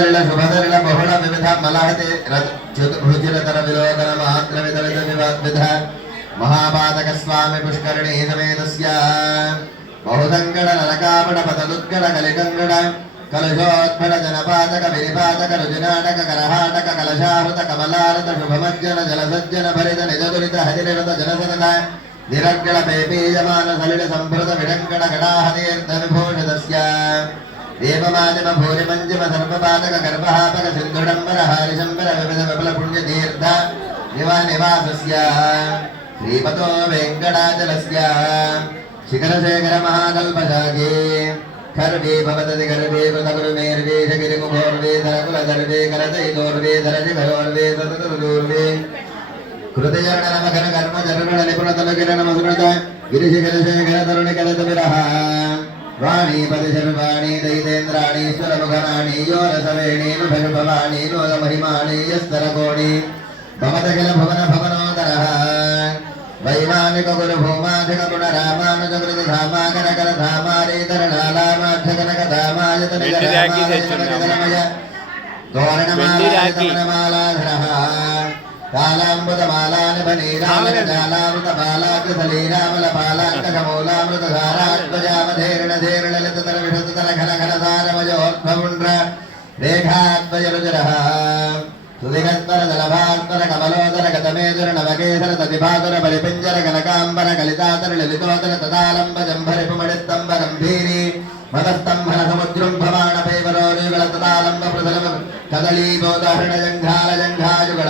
శుభధరణ బహుళ వివిధ మలహతి చతుర్భుజరతర విలోకన మాత్ర విధ స్వామి పుష్కరిణీ సమేతస్య. బహుసంకట నరకాపట పతదుత్కట కలికంగణ కలుషోత్పణ జనపాతక వినిపాతక రుజునాటక కరహాటక కలశాహృత కమలారత శుభమజ్జన జలసజ్జన భరిత నిజ దురిత హరినిరత జనసదన నిరగ్గణ పేపీయమాన సలిల సంభృత విడంగణ గణాహతీర్థ విభూ దేవమాజమ భోజమంజమ సర్వపాదక గర్భహాపక సింధుడంబర హారిశంబర వివిధ విపుల పుణ్యతీర్థ నివా నివాసస్య శ్రీపతో వెంకటాచలస్య శిఖరశేఖర మహాకల్పశాఖే ఖర్వే భవతది గర్భే కృతగురు మేర్వే శగిరి ముఖోర్వే ధరకుల ధర్వే కరదైదోర్వే ధరజి భయోర్వే సతతుర్వే నమ కర కర్మ చరణ నిపుణతలు కిరణ మధురత గిరిశిఖరశేఖర తరుణి కలత విరహ వాణీ పది శర్వాణి దైతేంద్రాణి స్వరముఖరాణి యోరసవేణి భవాణి లోద మహిమాణి యస్తర కోణి భవతకిల భువన భవనోదరః వైమానిక గురు భూమాధిక గుణ రామానుజ కృతి ధామాకర కర ధామారే తరణాలామాధ్య కనక ధామాయతన రాఖీ. తోరణమాలాధరః కాలాంబుదమాలాని బనీరామక జాలామృత బాలాక సలీరామల బాలాక కమూలామృత ధారాత్మజామధేరణ ధేరణ లతతర విషతతర ఖల ఖల ధారమయోర్ధ్వపుండ్ర రేఖాత్మజరుజరః సుదిగంతర జలభాంతర కమలోదర గతమేదుర నవకేసర తదిభాతుర బలిపింజర కనకాంబర కలితాతర లలితోదర తదాలంబ జంభరిపుమణిస్తంభ గంభీరి మదస్తంభన సముద్రం భవాణ పేవరోరుగళ తదాలంబ ప్రసలమ కదళీబోదాహరణ జంఘాల జంఘాయుగళ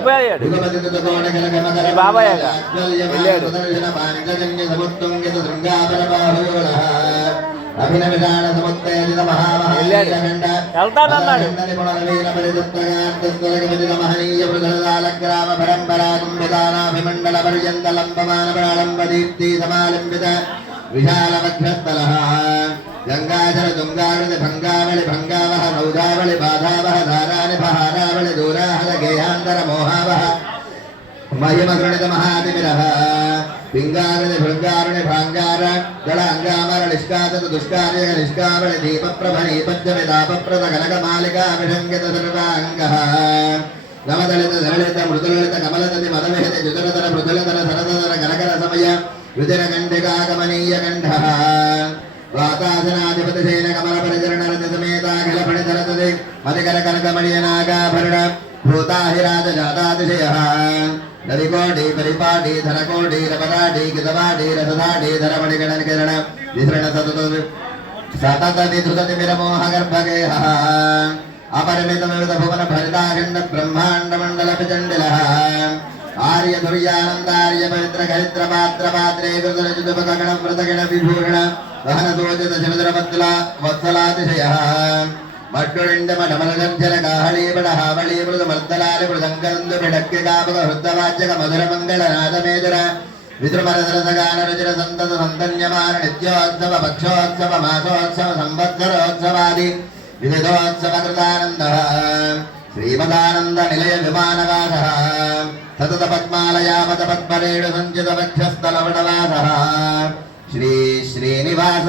వెళ్ళిపోయాడు యుగపతితుతకోణకనకమకర బాబాయ్ వెళ్ళాడు. వెళ్ళాడు. వెళ్తానన్నాడు. మహనీయ మృగలాలగ్రామ పర్యంత లంబమాన ప్రాళంబ దీప్తి సమాలంబిత భంగావళి భంగావహ సౌధావళి బాధావహ ధారాని పహారావళి దూరాహ గేయాంతర మోహావహ మహిమగృణిత మహాతిమిరః పింగారుని భృంగారుని భాంగార దళ అంగామర నిష్కాతత దుష్కార్యక నిష్కామణి దీప ప్రభ నీపజ్జమి దాపప్రద కనక మాలికా విషంగిత సర్వాంగః నవదళిత నదికోటి పరిపాటి ధనకోటి రమరాటి గితవాటి రసధాటి ధరమణి గణన కిరణ విసరణ సతత సతత విధృతతి విరమోహ గర్భగేహ అపరిమిత భువన భరితాఖండ బ్రహ్మాండ మండల పిచండిల ఆర్య దుర్యానందార్య పవిత్ర హరిద్ర పాత్ర పాత్రే కృతరచితుపగణ వ్రతగణ విభూషణ వహన సోచిత శమిధర వత్సలాతిశయ మట్టుడిండ మడమల గర్జన మర్దలాలి మృదంగందు బిడక్కి కాపక హృద్దవాచ్యక మధుర నాదమేదుర విద్రుమరసరసగాన రుచిర సంతత సంతన్యమాన నిత్యోత్సవ పక్షోత్సవ మాసోత్సవ సంవత్సరోత్సవాది వివిధోత్సవ కృతానంద శ్రీమదానంద నిలయ విమానవాస సతత పద్మాలయామత పద్మరేణు సంచిత వక్షస్థలవటవాస శ్రీ శ్రీనివాస